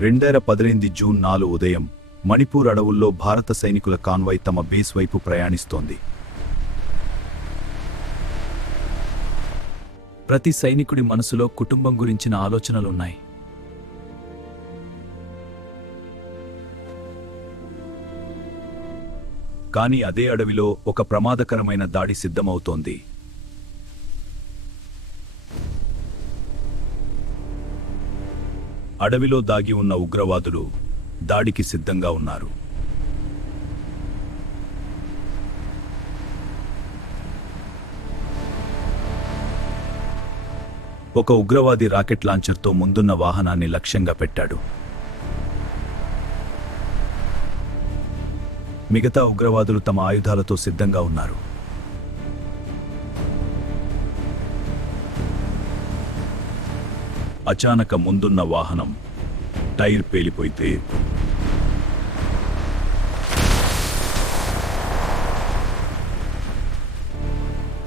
2018 June 4 ఉదయం మణిపూర్ అడవుల్లో భారత సైనికుల కాన్వాయ్ తమ బేస్ వైపు ప్రయాణిస్తోంది. ప్రతి సైనికుడి మనసులో కుటుంబం గురించిన ఆలోచనలున్నాయి. కానీ అదే అడవిలో ఒక ప్రమాదకరమైన దాడి సిద్ధమవుతోంది. అడవిలో దాగి ఉన్న ఉగ్రవాదులు దాడికి సిద్ధంగా ఉన్నారు. ఒక ఉగ్రవాది రాకెట్ లాంచర్తో ముందున్న వాహనాన్ని లక్ష్యంగా పెట్టాడు. మిగతా ఉగ్రవాదులు తమ ఆయుధాలతో సిద్ధంగా ఉన్నారు. అచానక ముందున్న వాహనం టైర్ పేలిపోయితే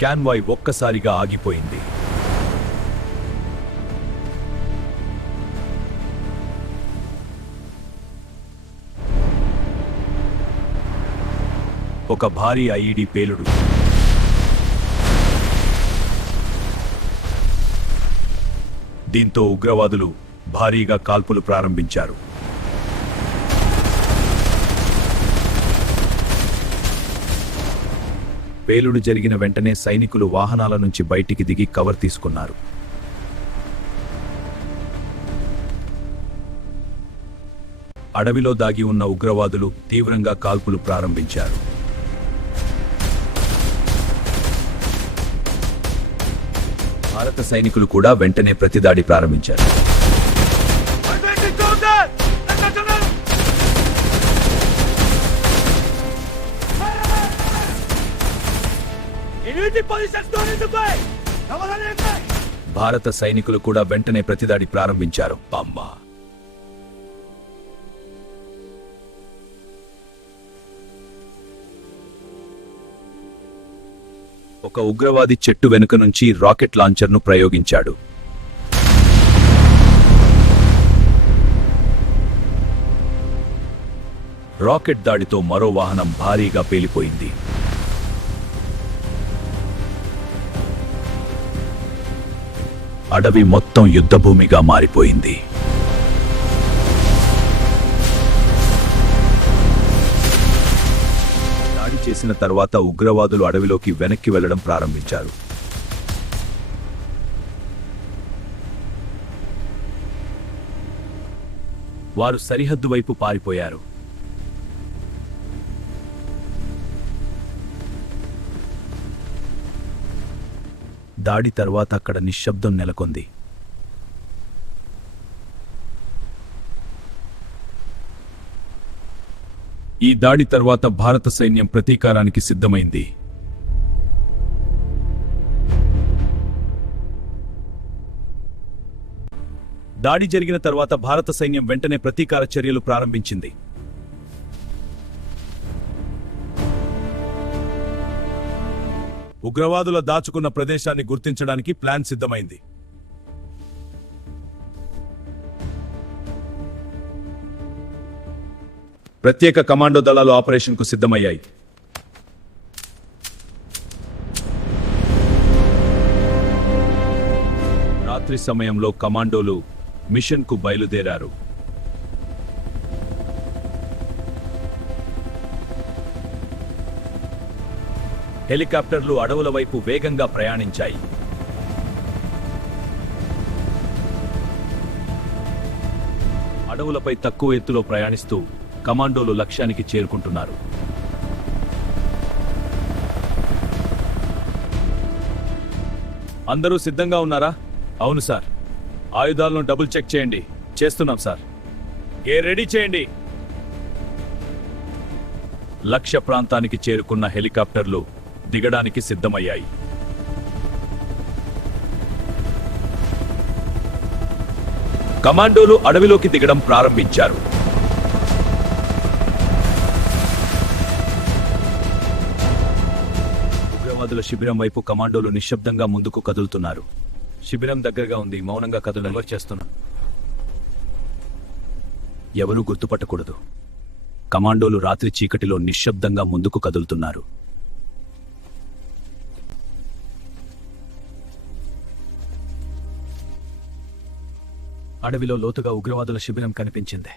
కాన్వాయ్ ఒక్కసారిగా ఆగిపోయింది. ఒక భారీ ఐఈడీ పేలుడు దీంతో ఉగ్రవాదులు భారీగా కాల్పులు ప్రారంభించారు. పేలుడు జరిగిన వెంటనే సైనికులు వాహనాల నుంచి బయటికి దిగి కవర్ తీసుకున్నారు. అడవిలో దాగి ఉన్న ఉగ్రవాదులు తీవ్రంగా కాల్పులు ప్రారంభించారు. భారత సైనికులు కూడా వెంటనే ప్రతిదాడి ప్రారంభించారు. భారత సైనికులు కూడా వెంటనే ప్రతిదాడి ప్రారంభించారు. పంబా ఒక ఉగ్రవాది చెట్టు వెనుక నుంచి రాకెట్ లాంచర్ను ప్రయోగించాడు. రాకెట్ దాడితో మరో వాహనం భారీగా పేలిపోయింది. అడవి మొత్తం యుద్ధభూమిగా మారిపోయింది. దాడి చేసిన తర్వాత ఉగ్రవాదులు అడవిలోకి వెనక్కి వెళ్లడం ప్రారంభించారు. వారు సరిహద్దు వైపు పారిపోయారు. దాడి తర్వాత అక్కడ నిశ్శబ్దం నెలకొంది. ఈ దాడి తర్వాత భారత సైన్యం ప్రతీకారానికి సిద్ధమైంది. దాడి జరిగిన తర్వాత భారత సైన్యం వెంటనే ప్రతీకార చర్యలు ప్రారంభించింది. ఉగ్రవాదుల దాచుకున్న ప్రదేశాన్ని గుర్తించడానికి ప్లాన్ సిద్ధమైంది. ప్రత్యేక కమాండో దళాలు ఆపరేషన్కు సిద్ధమయ్యాయి. రాత్రి సమయంలో కమాండోలు మిషన్కు బయలుదేరారు. హెలికాప్టర్లు అడవుల వైపు వేగంగా ప్రయాణించాయి. అడవులపై తక్కువ ఎత్తులో ప్రయాణిస్తూ కమాండోలు లక్ష్యానికి చేరుకుంటున్నారు. అందరూ సిద్ధంగా ఉన్నారా? అవును సార్. ఆయుధాలను డబుల్ చెక్ చేయండి. చేస్తున్నాం సార్. రెడీ చేయండి. లక్ష్య ప్రాంతానికి చేరుకున్న హెలికాప్టర్లు దిగడానికి సిద్ధమయ్యాయి. కమాండోలు అడవిలోకి దిగడం ప్రారంభించారు. ఉగ్రవాదుల శిబిరం వైపు కమాండోలు నిశ్శబ్దంగా ముందుకు కదులుతున్నారు. శిబిరం దగ్గరగా ఉంది. మౌనంగా కదలనివ్వరు చేస్తున్నారు. ఎవరూ గుర్తుపట్టకూడదు. కమాండోలు రాత్రి చీకటిలో నిశ్శబ్దంగా ముందుకు కదులుతున్నారు. అడవిలో లోతుగా ఉగ్రవాదుల శిబిరం కనిపించింది.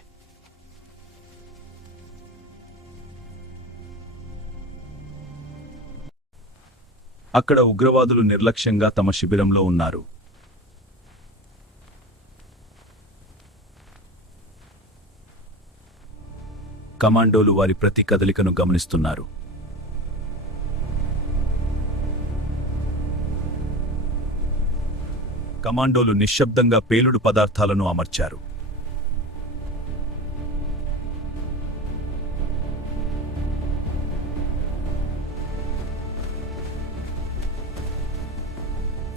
అక్కడ ఉగ్రవాదులు నిర్లక్ష్యంగా తమ శిబిరంలో ఉన్నారు. కమాండోలు వారి ప్రతి కదలికను గమనిస్తున్నారు. కమాండోలు నిశ్శబ్దంగా పేలుడు పదార్థాలను అమర్చారు.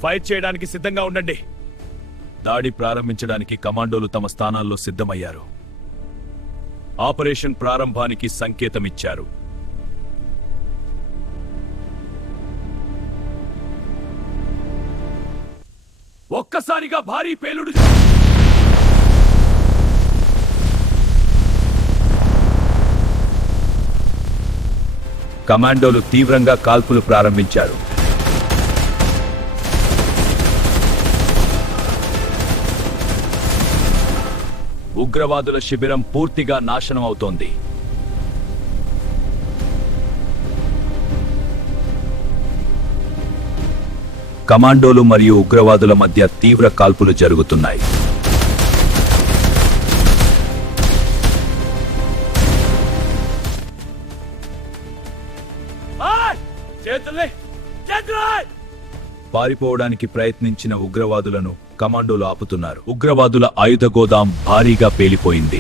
ఫైట్ చేయడానికి సిద్ధంగా ఉండండి. దాడి ప్రారంభించడానికి కమాండోలు తమ స్థానాల్లో సిద్ధమయ్యారు. ఆపరేషన్ ప్రారంభానికి సంకేతమిచ్చారు. ఒక్కసారిగా భారీ పేలుడు. కమాండోలు తీవ్రంగా కాల్పులు ప్రారంభించారు. ఉగ్రవాదుల శిబిరం పూర్తిగా నాశనం అవుతోంది. కమాండోలు మరియు ఉగ్రవాదుల మధ్య తీవ్ర కాల్పులు జరుగుతున్నాయి. పారిపోవడానికి ప్రయత్నించిన ఉగ్రవాదులను కమాండోలు ఆపుతున్నారు. ఉగ్రవాదుల ఆయుధ గోదాం భారీగా పేలిపోయింది.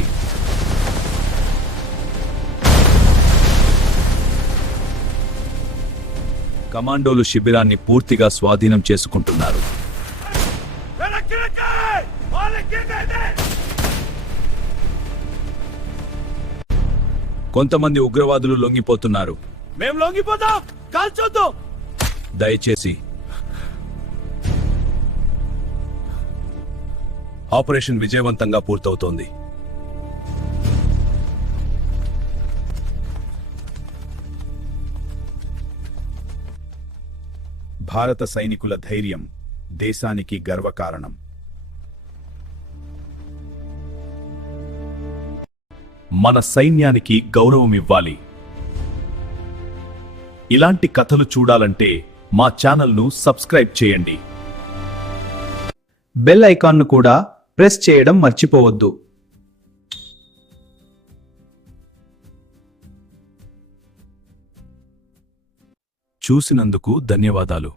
కమాండోలు శిబిరాన్ని పూర్తిగా స్వాధీనం చేసుకుంటున్నారు. కొంతమంది ఉగ్రవాదులు లొంగిపోతున్నారు. మేం లొంగిపోతాం, కాల్చొద్దు. దయచేసి ఆపరేషన్ విజయవంతంగా పూర్తవుతోంది. భారత సైనికుల ధైర్యం దేశానికి గర్వకారణం. మన సైన్యానికి గౌరవం ఇవ్వాలి. ఇలాంటి కథలు చూడాలంటే మా ఛానల్ను సబ్స్క్రైబ్ చేయండి. బెల్ ఐకాన్ను కూడా ప్రెస్ చేయడం మర్చిపోవద్దు. చూసినందుకు ధన్యవాదాలు.